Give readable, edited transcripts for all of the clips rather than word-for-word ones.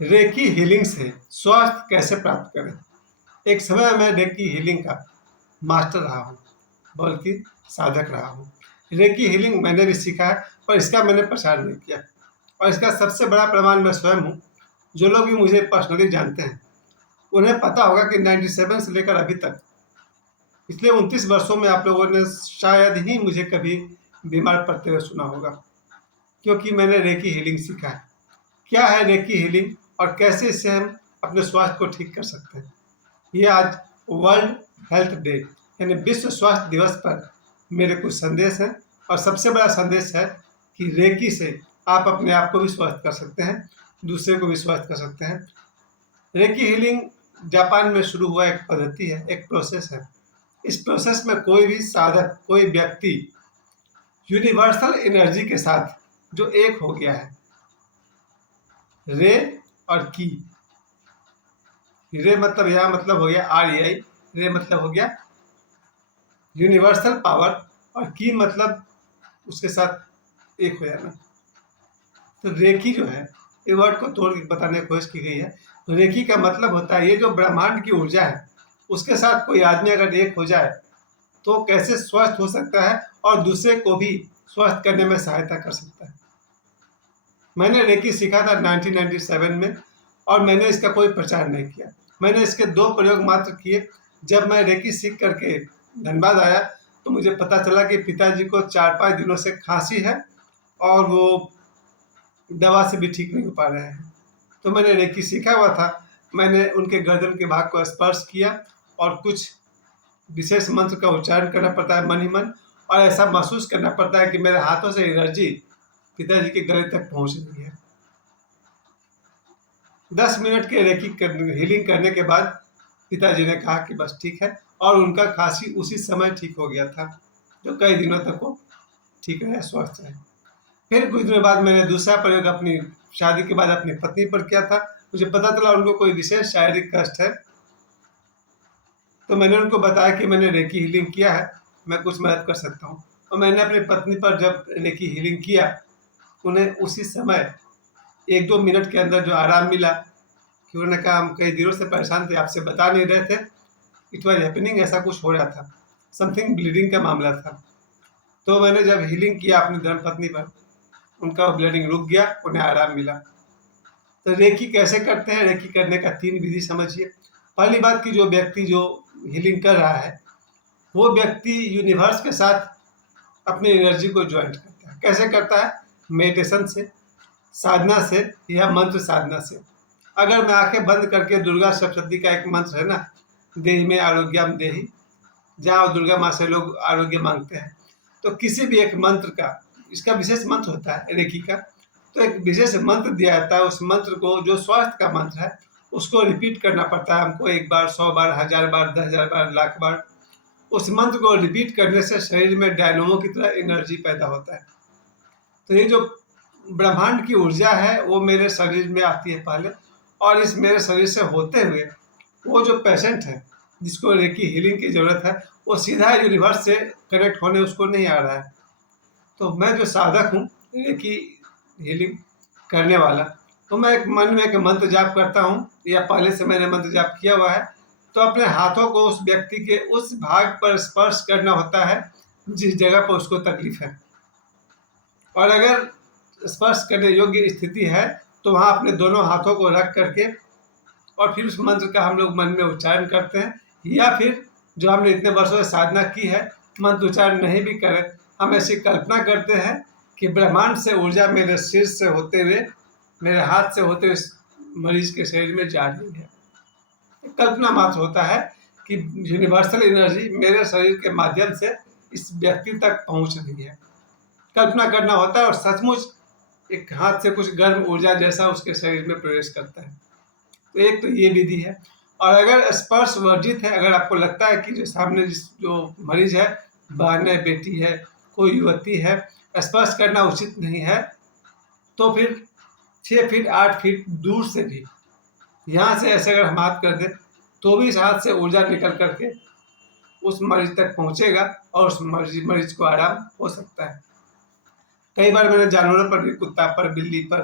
Recce healing से स्वास्थ्य कैसे प्राप्त करें? एक समय मैं रेकी हीलिंग का मास्टर रहा हूँ, बल्कि साधक रहा हूँ। रेकी हीलिंग मैंने भी सीखा है, पर इसका मैंने प्रचार नहीं किया। और इसका सबसे बड़ा प्रमाण मैं स्वयं हूँ। जो लोग भी मुझे पर्सनली जानते हैं, उन्हें पता होगा कि 97 से लेकर अभी तक पिछले 29 वर्षों में आप लोगों ने शायद ही मुझे कभी बीमार पड़ते हुए सुना होगा, क्योंकि मैंने रेकी हीलिंग सीखा है। क्या है रेकी हीलिंग और कैसे इससे हम अपने स्वास्थ्य को ठीक कर सकते हैं? ये आज वर्ल्ड हेल्थ डे यानी विश्व स्वास्थ्य दिवस पर मेरे कुछ संदेश हैं। और सबसे बड़ा संदेश है कि रेकी से आप अपने आप को भी स्वस्थ कर सकते हैं, दूसरे को भी स्वस्थ कर सकते हैं। रेकी हीलिंग जापान में शुरू हुआ एक पद्धति है, एक प्रोसेस है। इस प्रोसेस में कोई भी साधक, कोई व्यक्ति यूनिवर्सल एनर्जी के साथ जो एक हो गया है, रे और की। रे मतलब यहाँ मतलब हो गया REI, रे मतलब हो गया यूनिवर्सल पावर, और की मतलब उसके साथ एक हो जाना। तो रेकी जो है, ये वर्ड को तोड़ के बताने की कोशिश की गई है। तो रेकी का मतलब होता है ये जो ब्रह्मांड की ऊर्जा है, उसके साथ कोई आदमी अगर एक हो जाए तो कैसे स्वस्थ हो सकता है और दूसरे को भी स्वस्थ करने में सहायता कर सकता है। मैंने रेकी सीखा था 1997 में, और मैंने इसका कोई प्रचार नहीं किया। मैंने इसके 2 प्रयोग मात्र किए। जब मैं रेकी सीख करके धनबाद आया तो मुझे पता चला कि पिताजी को 4-5 दिनों से खांसी है और वो दवा से भी ठीक नहीं हो पा रहे हैं। तो मैंने रेकी सीखा हुआ था। मैंने उनके गर्दन के भाग को स्पर्श किया और कुछ विशेष मंत्र का उच्चारण करना पड़ता है मन ही मन, और ऐसा महसूस करना पड़ता है कि मेरे हाथों से एनर्जी पिताजी के गले तक पहुंच रही है। 10 मिनट के रेकी हीलिंग करने के बाद पिताजी ने कहा कि बस ठीक है, और उनका खांसी उसी समय ठीक हो गया था, जो कई दिनों तक वो ठीक रहे, स्वस्थ रहे। फिर कुछ दिनों बाद मैंने दूसरा प्रयोग अपनी शादी के बाद अपनी पत्नी पर किया था। मुझे पता चला उनको कोई विशेष शारीरिक कष्ट है, तो मैंने उनको बताया कि मैंने रेकी हीलिंग किया है, मैं कुछ मदद कर सकता हूँ। और मैंने अपनी पत्नी पर जब रेकी हीलिंग किया, उन्हें उसी समय 1-2 मिनट के अंदर जो आराम मिला, कि उन्होंने कहा हम कई दिनों से परेशान थे, आपसे बता नहीं रहे थे, इट वॉज हैपनिंग, ऐसा कुछ हो रहा था, समथिंग ब्लीडिंग का मामला था। तो मैंने जब हीलिंग किया अपनी धर्मपत्नी पर, उनका ब्लीडिंग रुक गया, उन्हें आराम मिला। तो रेकी कैसे करते हैं? रेकी करने का 3 विधि समझिए। पहली बात कि जो व्यक्ति जो हीलिंग कर रहा है, वो व्यक्ति यूनिवर्स के साथ अपनी एनर्जी को ज्वाइंट करता है। कैसे करता है? मेडिटेशन से, साधना से, या मंत्र साधना से। अगर मैं आंखें बंद करके दुर्गा सप्तशती का एक मंत्र है ना, देहि में आरोग्यम देहि, जहाँ दुर्गा माँ से लोग आरोग्य मांगते हैं, तो किसी भी एक मंत्र का, इसका विशेष मंत्र होता है रेकी का, तो एक विशेष मंत्र दिया जाता है। उस मंत्र को, जो स्वास्थ्य का मंत्र है, उसको रिपीट करना पड़ता है हमको 1 बार, 100 बार, 1000 बार, 10,000 बार, लाख बार। उस मंत्र को रिपीट करने से शरीर में डायनोमो की तरह एनर्जी पैदा होता है। तो ये जो ब्रह्मांड की ऊर्जा है वो मेरे शरीर में आती है पहले, और इस मेरे शरीर से होते हुए वो जो पेशेंट है जिसको रेकी हीलिंग की ज़रूरत है, वो सीधा यूनिवर्स से कनेक्ट होने उसको नहीं आ रहा है। तो मैं जो साधक हूँ रेकी हीलिंग करने वाला, तो मैं एक मन में एक मंत्र जाप करता हूँ, या पहले से मैंने मंत्र जाप किया हुआ है। तो अपने हाथों को उस व्यक्ति के उस भाग पर स्पर्श करना होता है जिस जगह पर उसको तकलीफ है, और अगर स्पर्श करने योग्य स्थिति है तो वहाँ अपने दोनों हाथों को रख करके, और फिर उस मंत्र का हम लोग मन में उच्चारण करते हैं। या फिर जो हमने इतने वर्षों से साधना की है, मंत्र उच्चारण नहीं भी करें, हम ऐसी कल्पना करते हैं कि ब्रह्मांड से ऊर्जा मेरे सिर से होते हुए, मेरे हाथ से होते हुए मरीज के शरीर में जा रही है। कल्पना मात्र होता है कि यूनिवर्सल एनर्जी मेरे शरीर के माध्यम से इस व्यक्ति तक पहुंच रही है। कल्पना करना होता है, और सचमुच एक हाथ से कुछ गर्म ऊर्जा जैसा उसके शरीर में प्रवेश करता है। तो एक तो ये विधि है। और अगर स्पर्श वर्जित है, अगर आपको लगता है कि जो सामने जो मरीज है, बहन है, बेटी है, कोई युवती है, स्पर्श करना उचित नहीं है, तो फिर 6 फीट 8 फीट दूर से भी, यहाँ से ऐसे अगर हम हाथ कर दें तो भी इस हाथ से ऊर्जा निकल करके उस मरीज तक पहुँचेगा, और उस मरीज को आराम हो सकता है। कई बार मैंने जानवरों पर भी, कुत्ता पर, बिल्ली पर,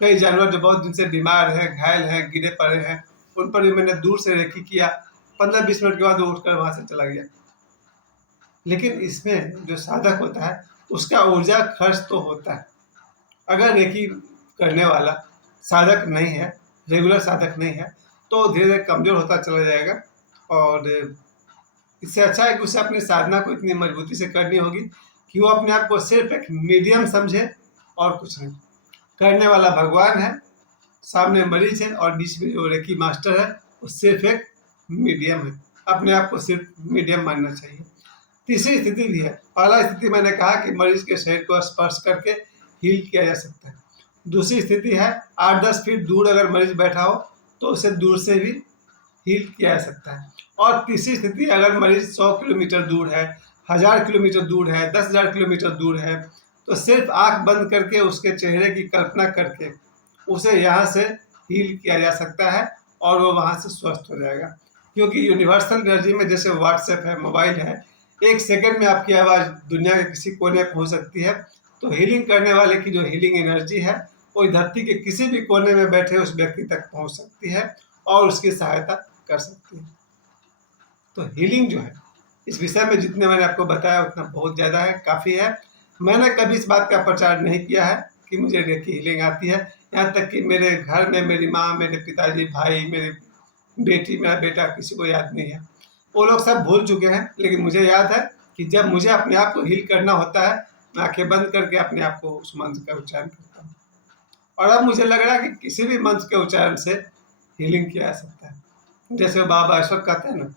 कई जानवर जो बहुत दिन से बीमार हैं, घायल हैं, गिरे पड़े हैं, उन पर भी मैंने दूर से रेकी किया। 15-20 मिनट के बाद वो उठकर वहाँ से चला गया। लेकिन इसमें जो साधक होता है उसका ऊर्जा खर्च तो होता है। अगर रेकी करने वाला साधक नहीं है, रेगुलर साधक नहीं है, तो धीरे धीरे कमज़ोर होता चला जाएगा। और इससे अच्छा है कि उसे अपनी साधना को इतनी मजबूती से करनी होगी कि वो अपने आप को सिर्फ एक मीडियम समझे और कुछ नहीं। करने वाला भगवान है, सामने मरीज है, और बीच में जो रेकी मास्टर है वो सिर्फ एक मीडियम है। अपने आप को सिर्फ मीडियम मानना चाहिए। तीसरी स्थिति भी है। पहला स्थिति मैंने कहा कि मरीज के शरीर को स्पर्श करके हील किया जा सकता है। दूसरी स्थिति है 8-10 फीट दूर अगर मरीज बैठा हो तो उसे दूर से भी हील किया जा सकता है। और तीसरी स्थिति, अगर मरीज 100 किलोमीटर दूर है, 1000 किलोमीटर दूर है, 10,000 किलोमीटर दूर है, तो सिर्फ आंख बंद करके उसके चेहरे की कल्पना करके उसे यहाँ से हील किया जा सकता है और वो वहाँ से स्वस्थ हो जाएगा। क्योंकि यूनिवर्सल एनर्जी में जैसे व्हाट्सएप है, मोबाइल है, 1 सेकंड में आपकी आवाज़ दुनिया के किसी कोने में पहुँच सकती है। तो हीलिंग करने वाले की जो हीलिंग एनर्जी है वो धरती के किसी भी कोने में बैठे उस व्यक्ति तक पहुँच सकती है और उसकी सहायता कर सकती है। तो हीलिंग जो है, इस विषय में जितने मैंने आपको बताया उतना बहुत ज़्यादा है, काफ़ी है। मैंने कभी इस बात का प्रचार नहीं किया है कि मुझे रेकी हीलिंग आती है। यहाँ तक कि मेरे घर में मेरी माँ, मेरे पिताजी, भाई, मेरी बेटी, मेरा बेटा, किसी को याद नहीं है। वो लोग सब भूल चुके हैं, लेकिन मुझे याद है कि जब मुझे अपने आप को हील करना होता है, मैं आँखें बंद करके अपने आप को उस मंत्र का उच्चारण करता हूँ। और अब मुझे लग रहा है कि किसी भी मंत्र के उच्चारण से हीलिंग किया जा सकता है। जैसे बाबा ईश्वर कहते हैं ना,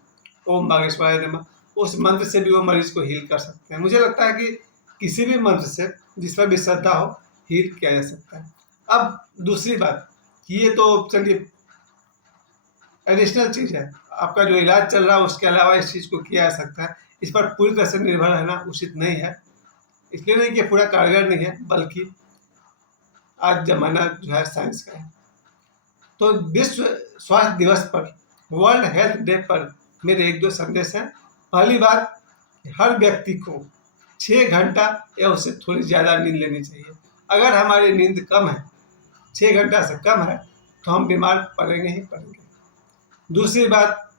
ओम बागेश्वराय नमः, उस मंत्र से भी वो मरीज को हील कर सकते हैं। मुझे लगता है कि किसी भी मंत्र से, जिस पर भी श्रद्धा हो, हील किया जा सकता है। अब दूसरी बात, ये तो चलिए एडिशनल चीज़ है, आपका जो इलाज चल रहा है उसके अलावा इस चीज़ को किया जा सकता है। इस पर पूरी तरह से निर्भर रहना उचित नहीं है। इसलिए नहीं कि पूरा कारगर नहीं है, बल्कि आज ज़माना जो है साइंस का है। तो विश्व स्वास्थ्य दिवस पर, वर्ल्ड हेल्थ डे पर मेरे 1-2 संदेश हैं। पहली बात, हर व्यक्ति को 6 घंटा या उससे थोड़ी ज़्यादा नींद लेनी चाहिए। अगर हमारी नींद कम है, 6 घंटा से कम है, तो हम बीमार पड़ेंगे ही पड़ेंगे। दूसरी बात,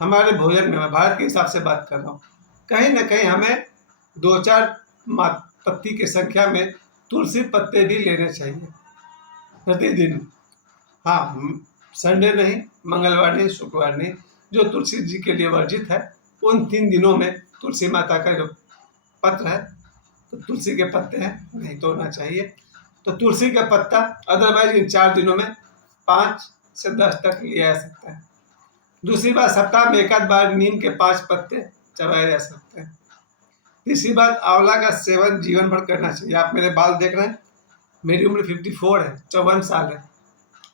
हमारे भोजन में, मैं भारत के हिसाब से बात कर रहा हूँ, कहीं ना कहीं हमें 2-4 पत्ती की संख्या में तुलसी पत्ते भी लेने चाहिए प्रतिदिन। हाँ, संडे नहीं, मंगलवार नहीं, शुक्रवार नहीं, जो तुलसी जी के लिए वर्जित है, उन 3 दिनों में तुलसी माता का जो पत्र है, तो तुलसी के पत्ते हैं, नहीं तोड़ना चाहिए। तो तुलसी का पत्ता अदरवाइज इन 4 दिनों में 5 से 10 तक लिया जा सकता है। दूसरी बात, सप्ताह में 1 आध बार नीम के 5 पत्ते चबाए जा सकते हैं। तीसरी बात, आंवला का सेवन जीवन भर करना चाहिए। आप मेरे बाल देख रहे हैं, मेरी उम्र 54 है, 54 साल है,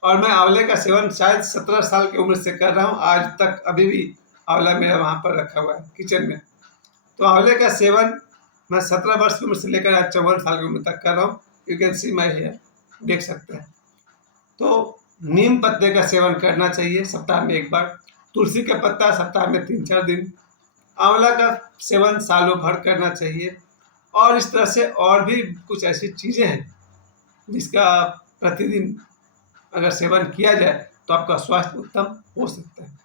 और मैं आंवले का सेवन शायद 17 साल की उम्र से कर रहा हूँ। आज तक अभी भी आंवला मेरा वहाँ पर रखा हुआ है किचन में। तो आंवले का सेवन मैं 17 वर्ष की उम्र से लेकर आज 54 साल की उम्र तक कर रहा हूँ। You can see my hair, देख सकते हैं। तो नीम पत्ते का सेवन करना चाहिए सप्ताह में 1 बार, तुलसी का पत्ता सप्ताह में 3-4 दिन, आंवला का सेवन सालों भर करना चाहिए। और इस तरह से और भी कुछ ऐसी चीज़ें हैं जिसका प्रतिदिन अगर सेवन किया जाए तो आपका स्वास्थ्य उत्तम हो सकता है।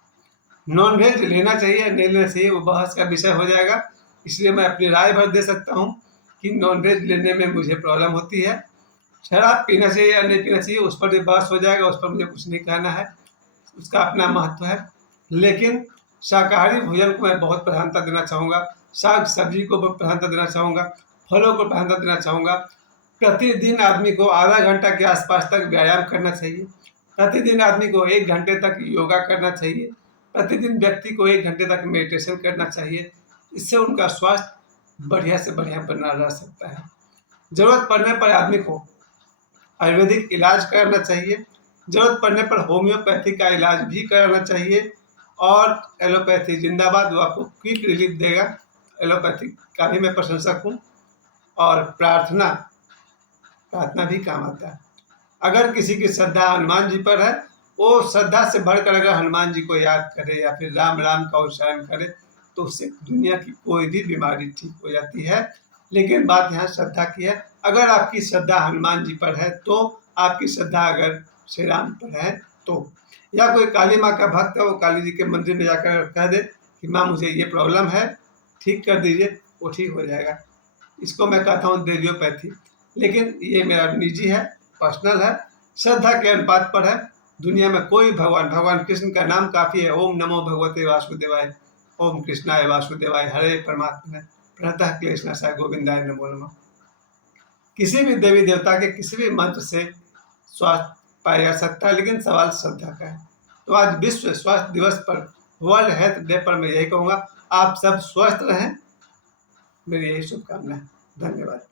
नॉनवेज लेना चाहिए नहीं लेना चाहिए वो बहस का विषय हो जाएगा, इसलिए मैं अपनी राय भर दे सकता हूँ कि नॉनवेज लेने में मुझे प्रॉब्लम होती है। शराब पीना चाहिए या नहीं पीना चाहिए उस पर भी बहस हो जाएगा, उस पर मुझे कुछ नहीं कहना है, उसका अपना महत्व है। लेकिन शाकाहारी भोजन को मैं बहुत प्रधानता देना चाहूँगा, साग सब्जी को प्रधानता देना चाहूँगा, फलों को प्रधानता देना चाहूँगा। प्रतिदिन आदमी को आधा घंटा के आसपास तक व्यायाम करना चाहिए। प्रतिदिन आदमी को 1 घंटे तक योगा करना चाहिए। प्रतिदिन व्यक्ति को 1 घंटे तक मेडिटेशन करना चाहिए। इससे उनका स्वास्थ्य बढ़िया से बढ़िया बना रह सकता है। ज़रूरत पड़ने पर आदमी को आयुर्वेदिक इलाज कराना चाहिए, ज़रूरत पड़ने पर होम्योपैथी का इलाज भी कराना चाहिए। और एलोपैथी जिंदाबाद, वो आपको क्विक रिलीफ देगा। एलोपैथी का भी मैं प्रशंसक हूँ। और प्रार्थना भी काम आता है। अगर किसी की श्रद्धा हनुमान जी पर है, वो श्रद्धा से बढ़कर अगर हनुमान जी को याद करे या फिर राम राम का उच्चारण करे तो उससे दुनिया की कोई भी बीमारी ठीक हो जाती है। लेकिन बात यहाँ श्रद्धा की है। अगर आपकी श्रद्धा हनुमान जी पर है तो आपकी श्रद्धा अगर श्री राम पर है तो। या कोई काली माँ का भक्त है, वो काली जी के मंदिर में जाकर कह दे कि माँ मुझे ये प्रॉब्लम है, ठीक कर दीजिए, वो ठीक हो जाएगा। इसको मैं कहता हूँ देवियोपैथी। लेकिन ये मेरा निजी है, पर्सनल है, श्रद्धा के अनुपात पर है। दुनिया में कोई भगवान कृष्ण का नाम काफ़ी है। ओम नमो भगवते वासुदेवाय, ओम कृष्णाय वासुदेवाय, हरे परमात्मा प्रणतः क्लेशनाशाय गोविंदाय नमो नमः। किसी भी देवी देवता के किसी भी मंत्र से स्वास्थ्य पाया जा सकता है, लेकिन सवाल श्रद्धा का है। तो आज विश्व स्वास्थ्य दिवस पर, वर्ल्ड हेल्थ डे पर मैं यही कहूँगा, आप सब स्वस्थ रहें, मेरी यही शुभकामना है। धन्यवाद।